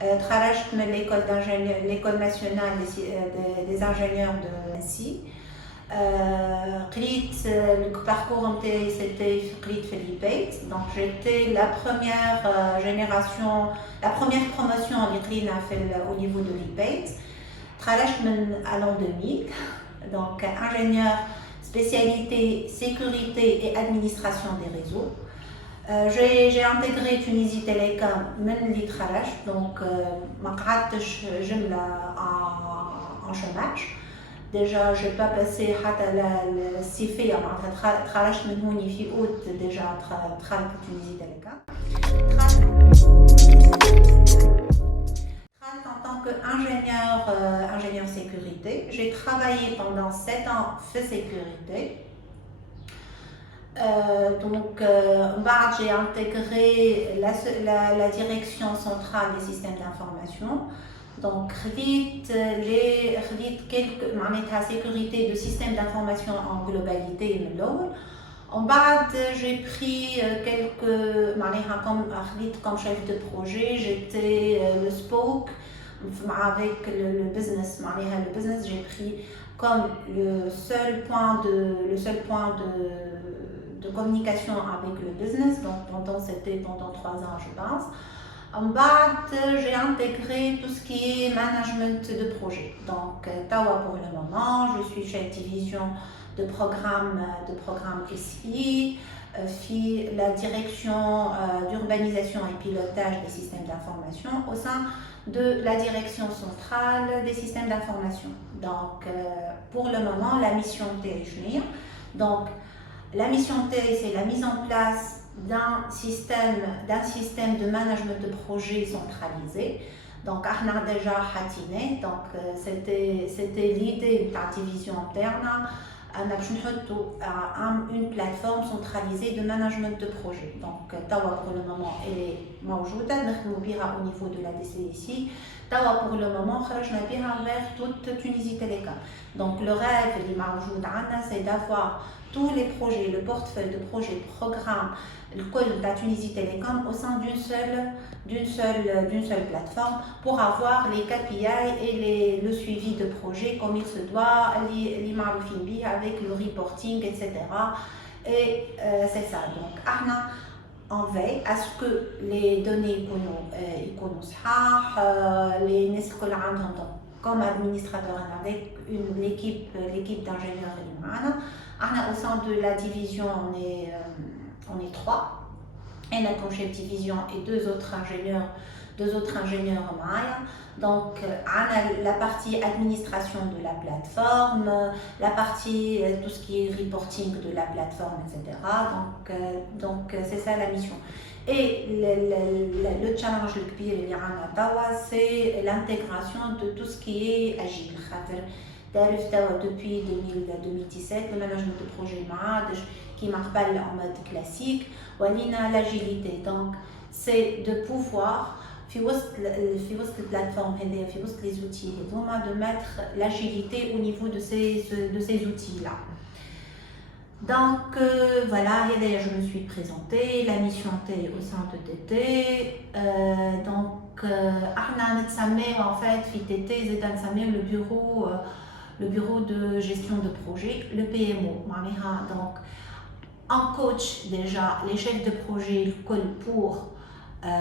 تخرجت من l'école nationale des ingénieurs de Nancy. قريت الباركور نتاعي c'était قريت في l'IPATE. Donc j'étais la première génération, la première promotion اللي قرينا au niveau de l'IPATE. تخرجت من à l'an 2000. Donc ingénieur spécialité sécurité et administration des réseaux. J'ai intégré Tunisie Télécom من اللي تخرجت. Donc ما قعدتش جملة en chômage. Déjà, je n'ai pas passé le CIFE, تخرجت من هوني في août déjà دخلت Tunisie Télécom. En tant qu'ingénieur sécurité, j'ai travaillé pendant 7 ans de sécurité. Donc, j'ai intégré la direction centrale des systèmes d'information. Donc, la sécurité de systèmes d'information en globalité. En bas, j'ai pris comme chef de projet, j'étais le spoke avec le business. Le business, j'ai pris comme le seul point de communication avec le business. Donc, c'était pendant 3 ans, je pense. En bas, j'ai intégré tout ce qui est management de projet. Donc, Tawa pour le moment, je suis chef de division de programme SI, la direction d'urbanisation et pilotage des systèmes d'information au sein de la direction centrale des systèmes d'information. Donc, pour le moment, la mission T. Donc, la mission T, c'est la mise en place d'un système de management de projet centralisé. Donc, on a déjà hatiné. Donc, c'était l'idée de la division interne. On a une plateforme centralisée de management de projet. Donc, Tawa pour le moment, elle est موجودة. Nous au niveau de la DCIC. Tawa pour le moment, خرجنا بها vers toute Tunisie Télécom. Donc, le rêve اللي موجود عندنا, c'est d'avoir tous les projets, le portefeuille de projets, programmes, le col de la Tunisie Télécom au sein d'une seule plateforme pour avoir les KPI et le suivi de projet comme il se doit, les maroufines avec le reporting, etc. Et c'est ça. Donc, on veille à ce que les données les comme administrateur avec l'équipe d'ingénieurs au sein de la division on est 3. Et la chef de division et deux autres ingénieurs donc la partie administration de la plateforme, la partie tout ce qui est reporting de la plateforme, etc. Donc c'est ça la mission. Et le challenge le plus grand, c'est l'intégration de tout ce qui est agile. Depuis 2017, le management de projet qui marque pas en mode classique, l'agilité. Donc, c'est de pouvoir, dans la plateforme, dans les outils, de mettre l'agilité au niveau de ces outils-là. Donc, voilà, je me suis présentée, la mission était au sein de TT. Donc, en fait, TT, le bureau de gestion de projet, le PMO. Donc, on coach déjà les chefs de projet pour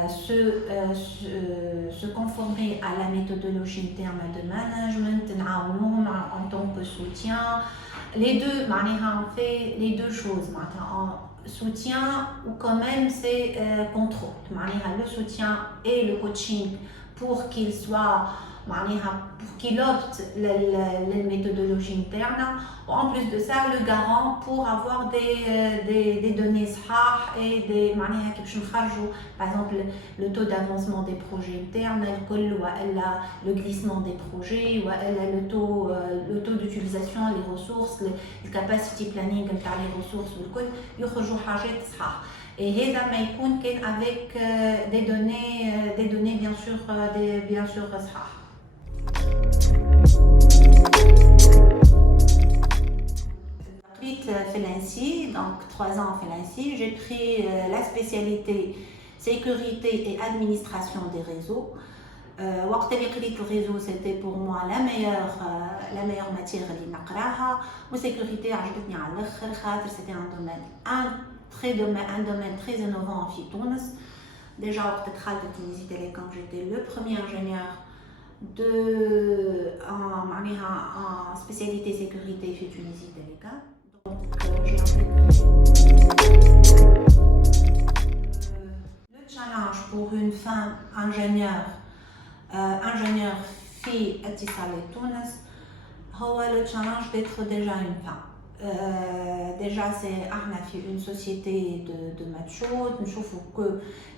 se conformer à la méthodologie interne de management en tant que soutien. Les deux, on fait les deux choses. Soutien ou quand même c'est contrôle. Le soutien et le coaching pour qu'il opte la méthodologie interne. En plus de ça, le garant pour avoir des données et par exemple le taux d'avancement des projets internes, le glissement des projets, le taux d'utilisation, les ressources, le capacity planning les ressources, et هذا يكون avec des données bien sûr صحاح. Donc 3 ans à Nancy, j'ai pris la spécialité sécurité et administration des réseaux. وقت اللي قريت الريزو سيتي بور موا لا ميور ماتير اللي نقراها. وسيكوريتي عجبتني على الاخر خاطر سيتي ان دومين تري انوفون في تونس. ديجا وقت دخلت تونيزي تيليكوم جيتي لو بروميير انجينيور معناها سبيسياليتي سيكوريتي في تونيزي تيليكوم. Le challenge pour une femme ingénieure في اتصالات تونس هو le challenge d'être déjà une femme. Déjà c'est احنا في une société de macho. نشوفوا que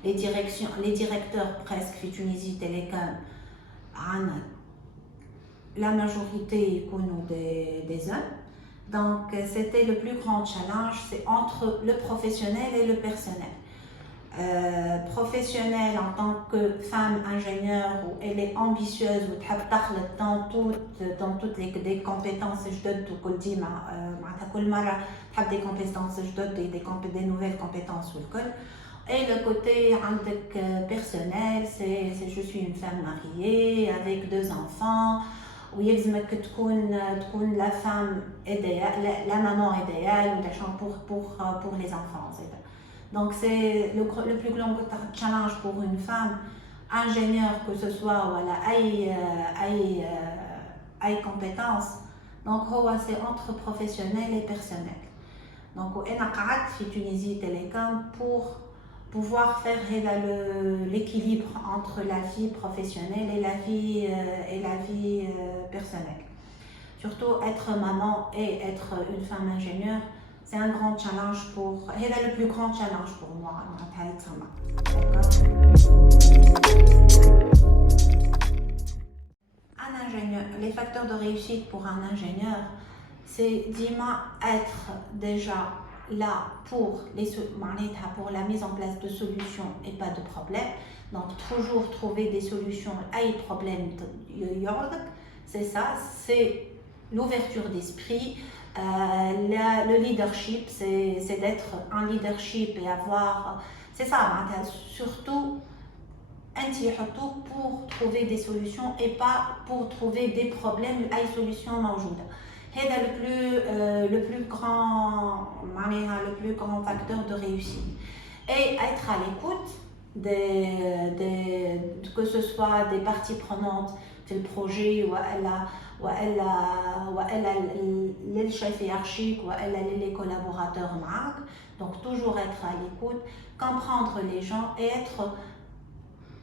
les directeurs presque في تونيزي تيليكوم عنا la majorité يكونوا des hommes. Donc c'était le plus grand challenge, c'est entre le professionnel et le personnel. Professionnelle en tant que femme ingénieure où elle est ambitieuse ou dans toutes les compétences جدد وكل ديما معناتها كل مرة تحب des compétences جدد des nouvelles compétences والكل. Et le côté عندك personnel, c'est je suis une femme mariée avec 2 enfants ويلزمك تكون la femme idéale, la maman idéale pour les enfants. Donc c'est le plus grand challenge pour une femme ingénieure, que ce soit voilà ay compétences. Donc c'est entre professionnel et personnel. Donc انا قعدت في تونيزي تيليكوم pour pouvoir faire l'équilibre entre la vie professionnelle et la vie personnelle. Surtout être maman et être une femme ingénieure, c'est un grand challenge c'est le plus grand challenge pour moi. D'accord. Un ingénieur, les facteurs de réussite pour un ingénieur, c'est être déjà là pour la mise en place de solutions et pas de problèmes. Donc toujours trouver des solutions à des problèmes. C'est ça, c'est l'ouverture d'esprit. Le leadership, c'est d'être un leadership et avoir, c'est ça, surtout pour trouver des solutions et pas pour trouver des problèmes à des solutions موجودة. C'est le plus grand facteur de réussite. Et être à l'écoute que ce soit des parties prenantes du projet ou les chefs hiérarchiques ou les collaborateurs معاك. Donc toujours être à l'écoute, comprendre les gens et être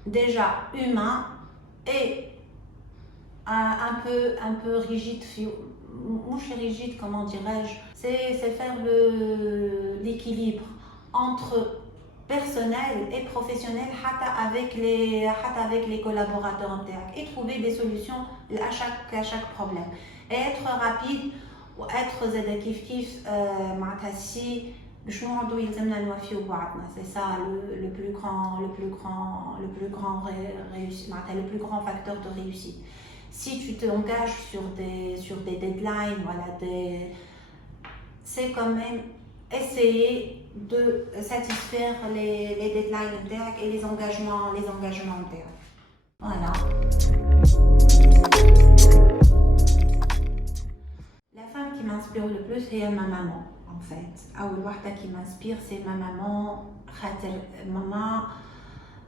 déjà humain et un peu rigide. Rigide, comment dirais-je, c'est faire l'équilibre entre personnel et professionnel avec les collaborateurs et trouver des solutions à chaque problème et être rapide ou être كيف معناتها سي باش نقعدوا يلزمنا نوفيو بوعدنا. C'est ça le plus grand facteur de réussite. Si tu t'engages sur des deadlines, voilà, c'est quand même essayer de satisfaire les deadlines et les engagements internes. Voilà. La femme qui m'inspire le plus, c'est ma maman, en fait. أول واحدة qui m'inspire, c'est ma maman. خاطر maman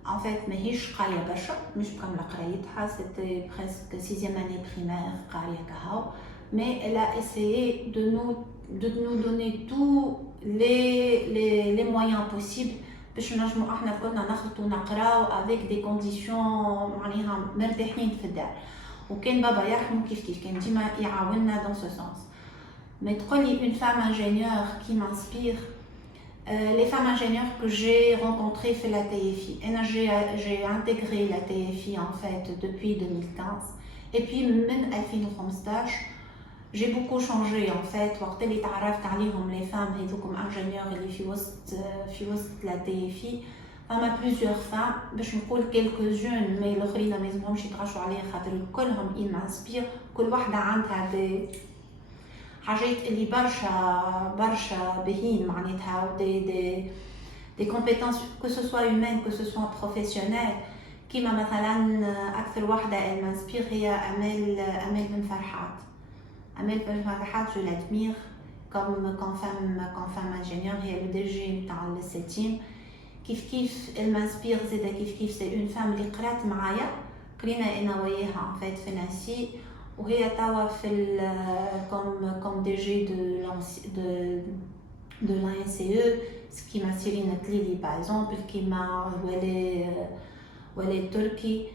en fait ماهيش قارية برشا، مش كاملة قرايتها، c'était presque 6e année primaire قارية كهو. Mais elle a essayé de nous donner tous les moyens possibles باش نجمو احنا كنا نخلطو نقراو avec des conditions معناها مرتاحين في الدار. وكان بابا يرحمه كيف كان ديما يعاوننا dans ce sens. Mais تقولي une femme ingénieure qui m'inspire, les femmes ingénieures que j'ai rencontrées في la TFI. J'ai intégré la TFI en fait depuis 2015 et puis من 2015 j'ai beaucoup changé en fait. وقت اللي تعرفت عليهم les femmes هذوكم ingénieurs اللي في وسط la TFI. فما plusieurs femmes باش نقول quelques-unes mais الاخرين ما يلزمهمش يتغشوا عليها خاطر كلهم ils m'inspirent. كل واحدة عندها حاجات اللي برشا باهين معناتها des compétences que ce soit humaines que ce soit professionnelles كيما مثلا اكثر واحده المانسبير هي امال بن فرحات. امال بن فرحات جو لادمير كوم فام انجينيور، هي لو دي جي نتاع السيتيم. كيف المانسبير زاده كيف سي اون فام اللي قرات معايا، قرينا انا وياها فايت في ناسي، وهي توا في كوم دي جي دو l'ANCE كيما سيرين تليلي باغ اكزومبل، كيما ولاء تركي.